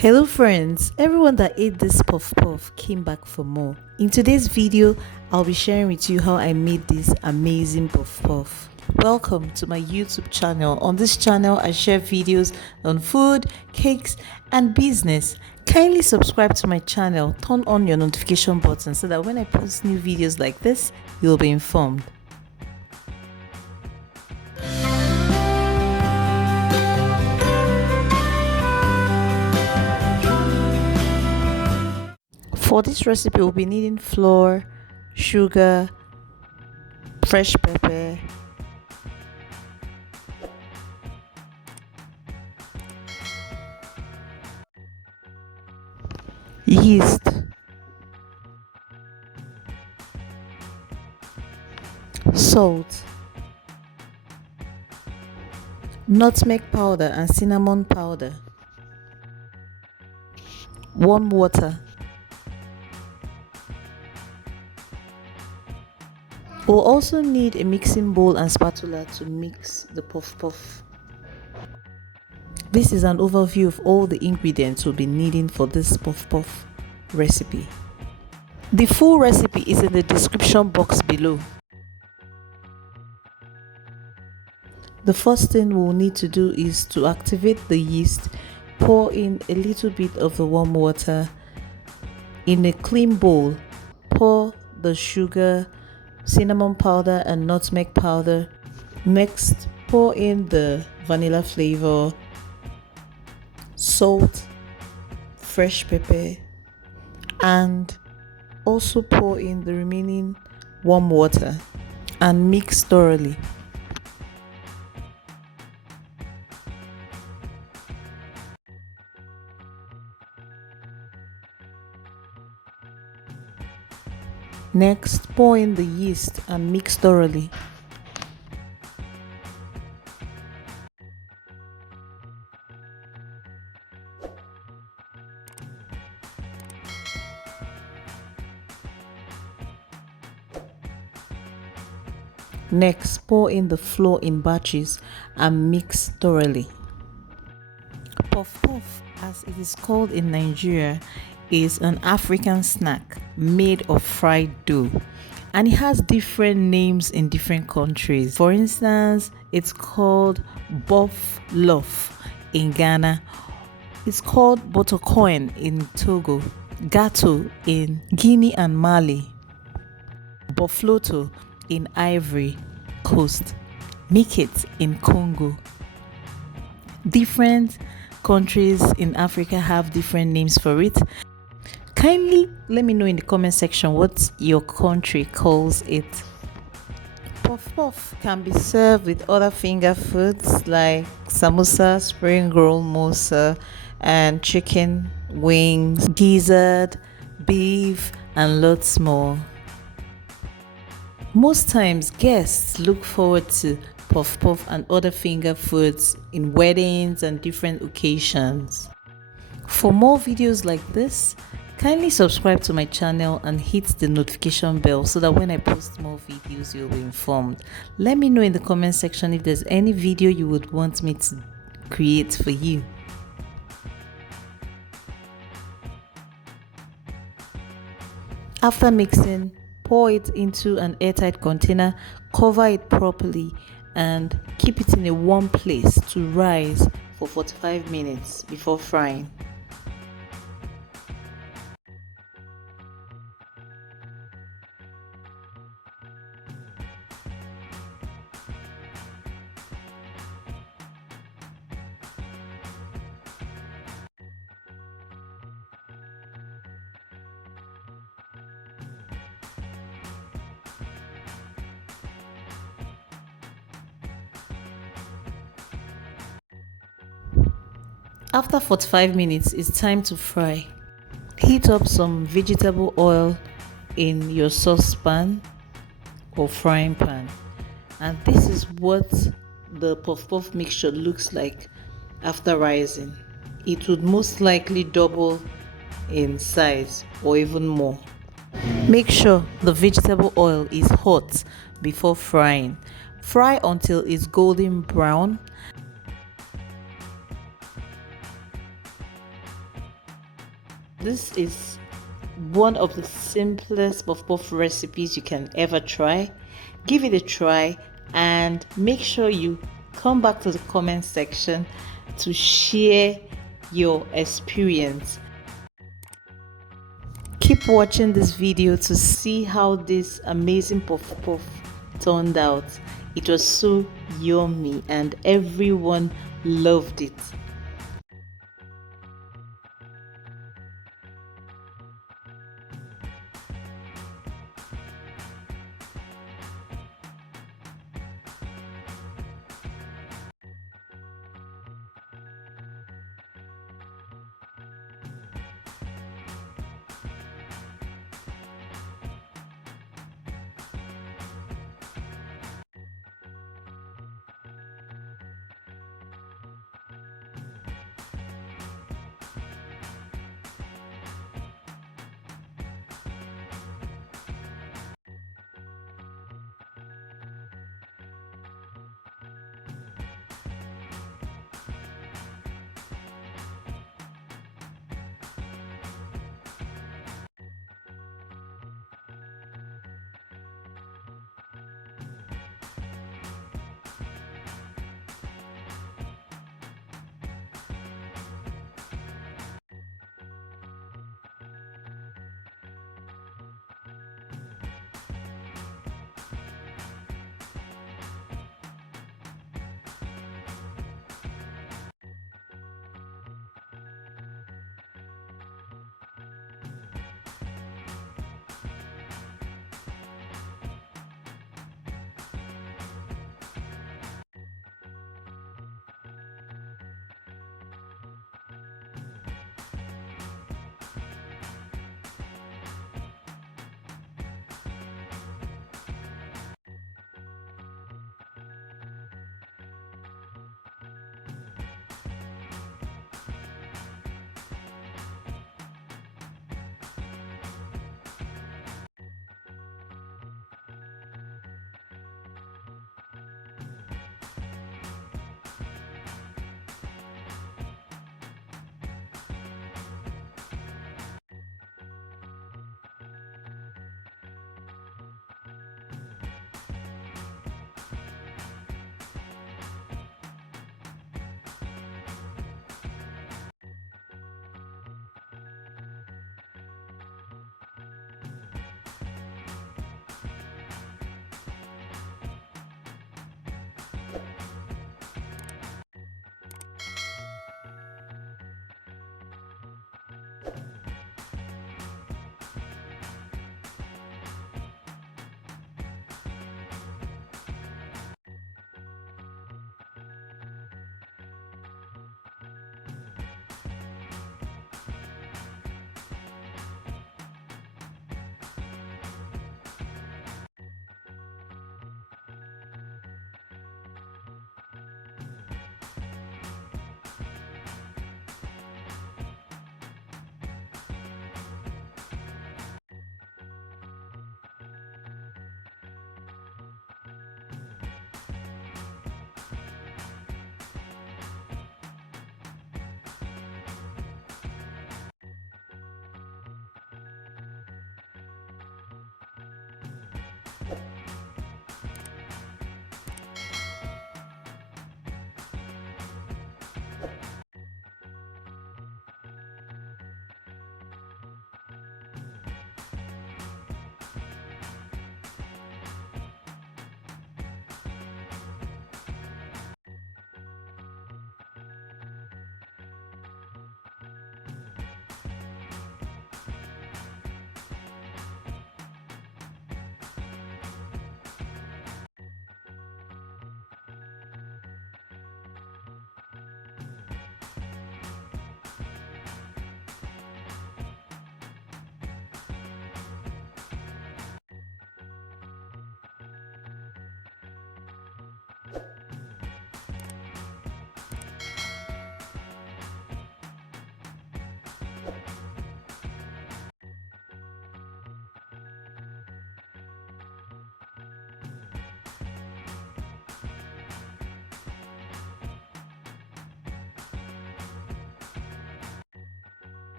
Hello friends, everyone that ate this puff puff came back for more. In today's video, I'll be sharing with you how I made this amazing puff puff. Welcome to my YouTube channel. On this channel, I share videos on food, cakes, and business. Kindly subscribe to my channel, turn on your notification button so that when I post new videos like this, you'll be informed. For this recipe, we'll be needing flour, sugar, fresh pepper, yeast, salt, nutmeg powder and cinnamon powder, warm water. We'll also need a mixing bowl and spatula to mix the puff puff. This is an overview of all the ingredients we'll be needing for this puff puff recipe. The full recipe is in the description box below. The first thing we'll need to do is to activate the yeast. Pour in a little bit of the warm water. In a clean bowl, pour the sugar, cinnamon powder and nutmeg powder. Next, pour in the vanilla flavor, salt, fresh pepper, and also pour in the remaining warm water and mix thoroughly. Next, pour in the yeast and mix thoroughly. Next, pour in the flour in batches and mix thoroughly. Puff puff, as it is called in Nigeria, is an African snack made of fried dough, and it has different names in different countries. For instance, it's called bof loaf in Ghana, it's called botocoin in Togo, gato in Guinea and Mali, bofloto in Ivory Coast, mikit in Congo. Different countries in Africa have different names for it. Kindly let me know in the comment section what your country calls it. Puff puff can be served with other finger foods like samosa, spring roll, mosa, and chicken wings, gizzard, beef, and lots more. Most times, guests look forward to puff puff and other finger foods in weddings and different occasions. For more videos like this, kindly subscribe to my channel and hit the notification bell so that when I post more videos, you'll be informed. Let me know in the comment section if there's any video you would want me to create for you. After mixing, pour it into an airtight container, cover it properly, and keep it in a warm place to rise for 45 minutes before frying. After 45 minutes, it's time to fry. Heat up some vegetable oil in your saucepan or frying pan. And this is what the puff puff mixture looks like after rising. It would most likely double in size or even more. Make sure the vegetable oil is hot before frying. Fry until it's golden brown. This is one of the simplest puff puff recipes you can ever try. Give it a try and make sure you come back to the comment section to share your experience. Keep watching this video to see how this amazing puff puff turned out. It was so yummy and everyone loved it.